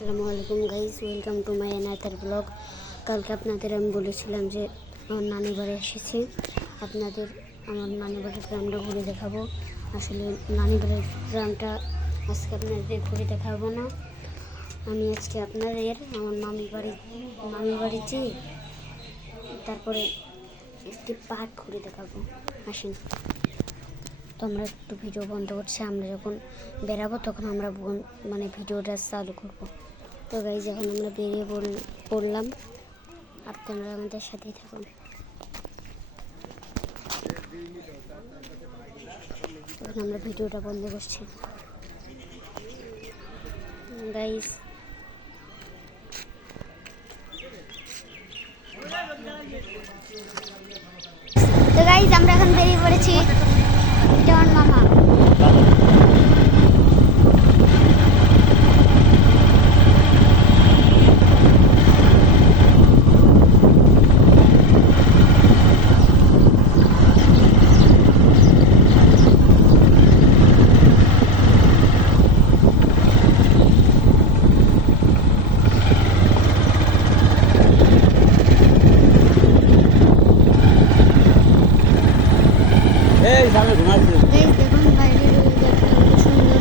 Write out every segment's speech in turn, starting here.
আসসালামু আলাইকুম guys, welcome to my another blog. কালকে আপনাদের আমি বলেছিলাম যে আমার নানি বাড়ি এসেছি, আপনাদের আমার নানি বাড়ির গ্রামটা ঘুরে দেখাবো। আসলে নানি বাড়ির গ্রামটা আজকে আপনাদের ঘুরে দেখাবো না, আমি আজকে আপনাদের আমার মামির বাড়িতে তারপরে একটি পার্ক ঘুরে দেখাবো। আসেন, তো আমরা একটু ভিডিও বন্ধ করছি, আমরা যখন বেরাবো তখন আমরা ভিডিওটা চালু করবো। তো গাইজ এখন আমরা বেরিয়ে পড়লাম, আপনারা আমাদের সাথেই থাকুন। এখন আমরা ভিডিওটা বন্ধ করছি গাইজ। তো গাইজ আমরা এখন বেরিয়ে পড়েছি, এটা আমার মামা। দেখুন বাইরের ওয়েদারটা কত সুন্দর।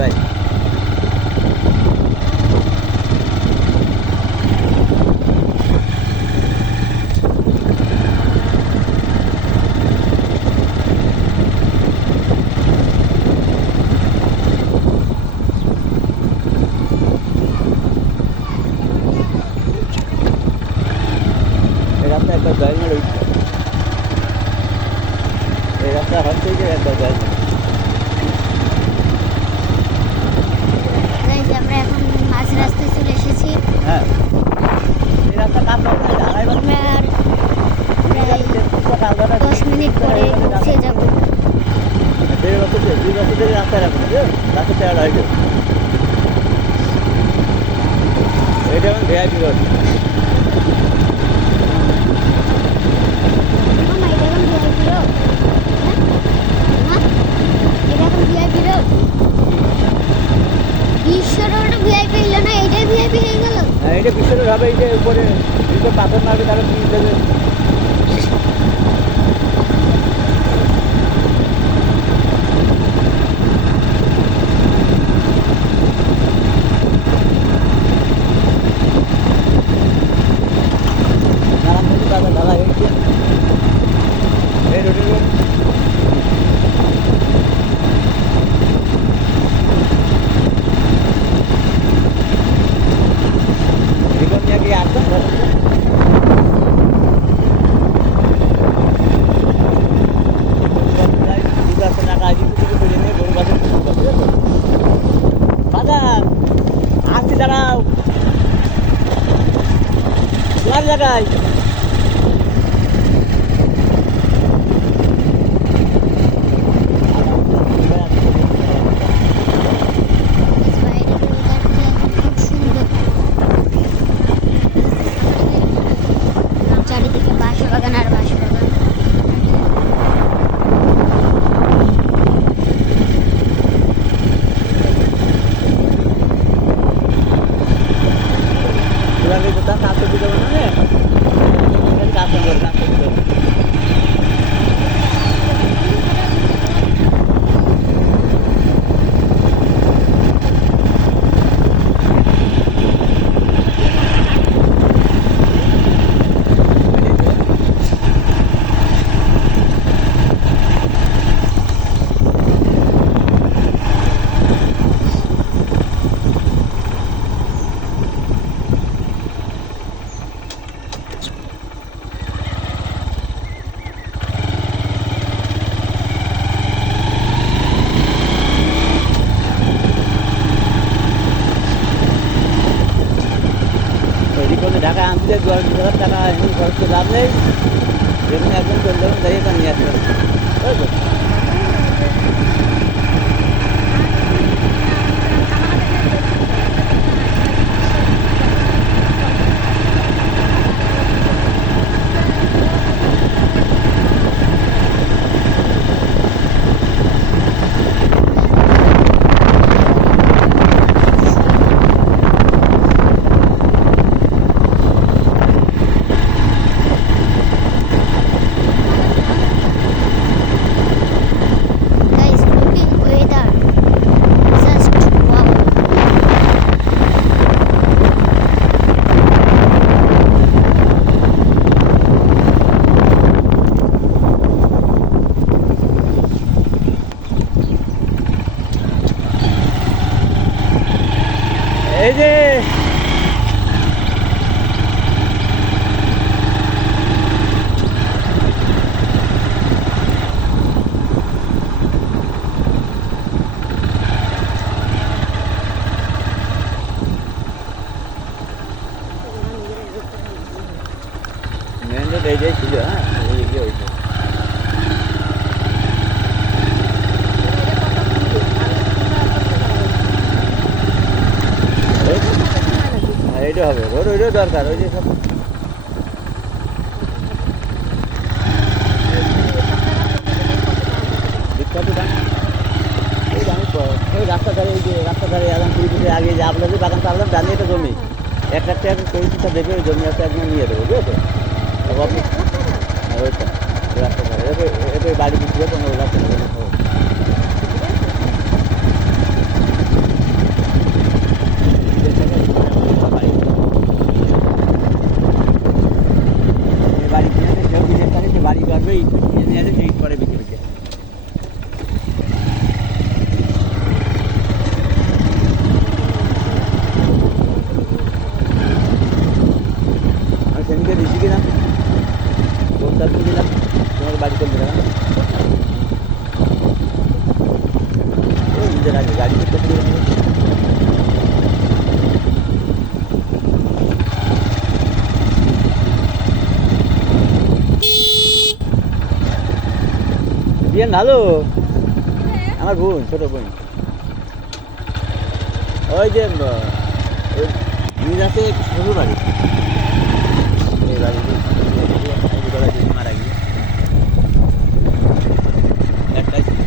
ভাই এই রাস্তা একবার যাই না, এই রাস্তা হচ্ছে যে একবার যাই না। আমরা এখন মাঝ রাস্তায় চলে এসেছি। হ্যাঁ, এই রাস্তা কাজ হবে না, আমরা আর প্রায় 10 মিনিট পরে পৌঁছে যাব। রাস্তায় রাখুন, রাস্তা তেয়ার হয়ে যাবে। এটা এখন ভিআইপি রোড। এটা বিশ্বরোড হবে, এই যে উপরে পাথর মারবে, তারা পিস দেবে। ঢালা হয়েছে এই রোডের কি আসবেন বাজার আসছি, দাঁড়াও জায়গায়। চারিদিকে বাঁশবাগান আর বাঁশবাগান। তার লাভ নেই, যেখানে একদম চলে যাবেন দাঁড়িয়ে তা নিয়ে আসবেন, তাই তো? Guys, looking weather. Just wow. এই যে মেন রোড এই যে ছিল, হ্যাঁ এই যে হয়েছে। হ্যাঁ এইটা হবে, ওর ওইটাও দরকার, ওই যে সব বিখ্যাত গান। ওই যে আমি ওই রাস্তা ধারে, এই যে রাস্তা ধারে একদম 20 ফুটের আগে যে আপনাদের বাগান পাবলাম, ডানে এটা জমি, একটা এখন পরিচিত দেবে, ওই জমি আছে একদম নিয়ে দেবো, বুঝেছো? তারপর আপনি হ্যাঁ ওইটা, ওই রাস্তা ধারে এটা বাড়ি বিক্রি হবে, ওই রাস্তা ধারে হবে। বাড়ি কিনে কেউ বিদেশ থাকে, সে বাড়ি করবে, ইট কিনে নিয়ে আসে, সেই ইট করে বিক্রি বিক্রি। আমি সেদিনকে দিচ্ছি কিনা কোন তারপর দিলাম তোমার বাড়ি করবে না, ওই নিজের আগে গাড়ি করতে দিয়ে বিয়ে ভালো, আমার বোন, ছোটো বোন, ওই যে ওই নিজ আছে শ্বশুর বাড়ি, এই বাড়ি মারা গিয়ে একটাই ছিল।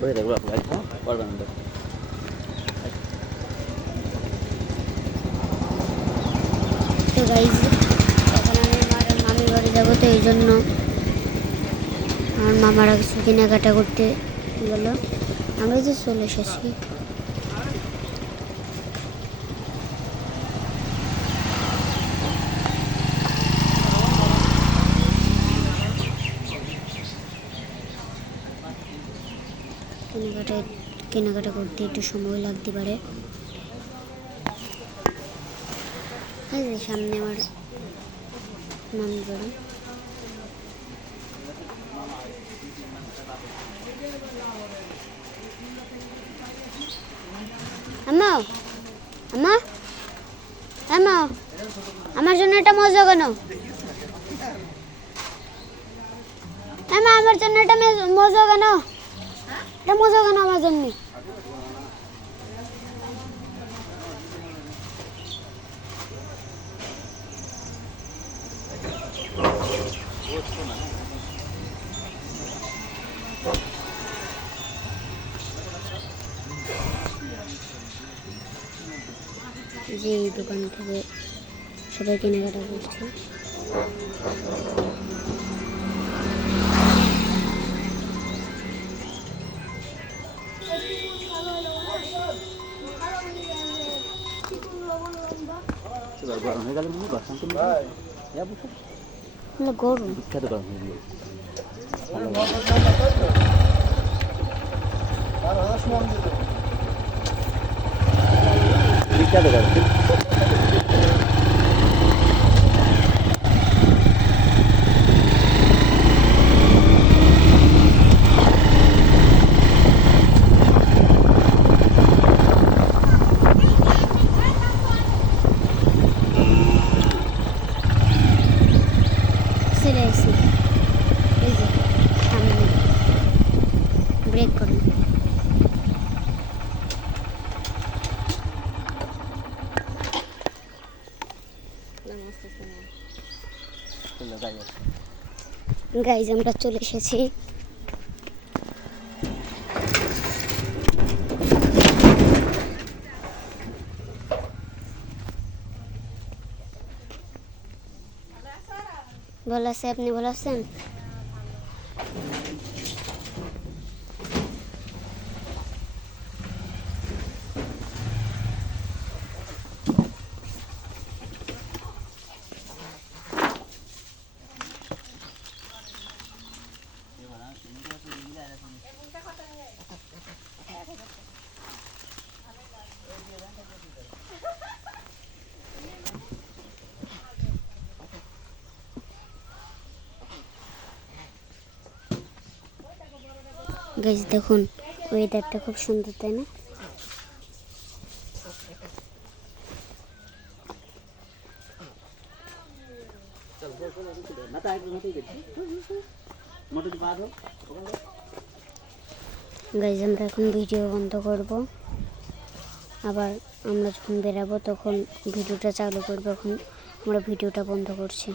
হয়ে থাকবে আপনার হ্যাঁ করবেন না। তো গাইজ এখন আমি আমার মামির বাড়ি যাবো, তো এই জন্য আমার মামারা কিছু কেনাকাটা করতে গেলো, আমরা যে চলে এসেছি। কেনাকাটা করতে একটু সময় লাগতে পারে। এই যে সামনে আমার মামির বাড়ি। আম্মা আম্মা আম্মা আমার জন্য এটা মজা কেন? আম্মা আমার জন্য এটা মজা কেন? এটা মজা কেন আমার জন্য? যে এই দোকান থেকে সবাই কেনাকাটা করছে। গরম হয়ে গেল মনে করতাম তুমি গরম বিখ্যাত গরম হয়ে গেল। বিখ্যাত গরম। চলে আসি, এই যে সামনে ব্রেক করুন। গাইজ আমরা চলে এসেছি। ভালো আছে, আপনি ভালো আছেন? গাইজ দেখুন ওয়েদারটা খুব সুন্দর, তাই না? গাইজ আমরা এখন ভিডিও বন্ধ করব, আবার আমরা যখন বেরাবো তখন ভিডিওটা চালু করবো। এখন আমরা ভিডিওটা বন্ধ করছি।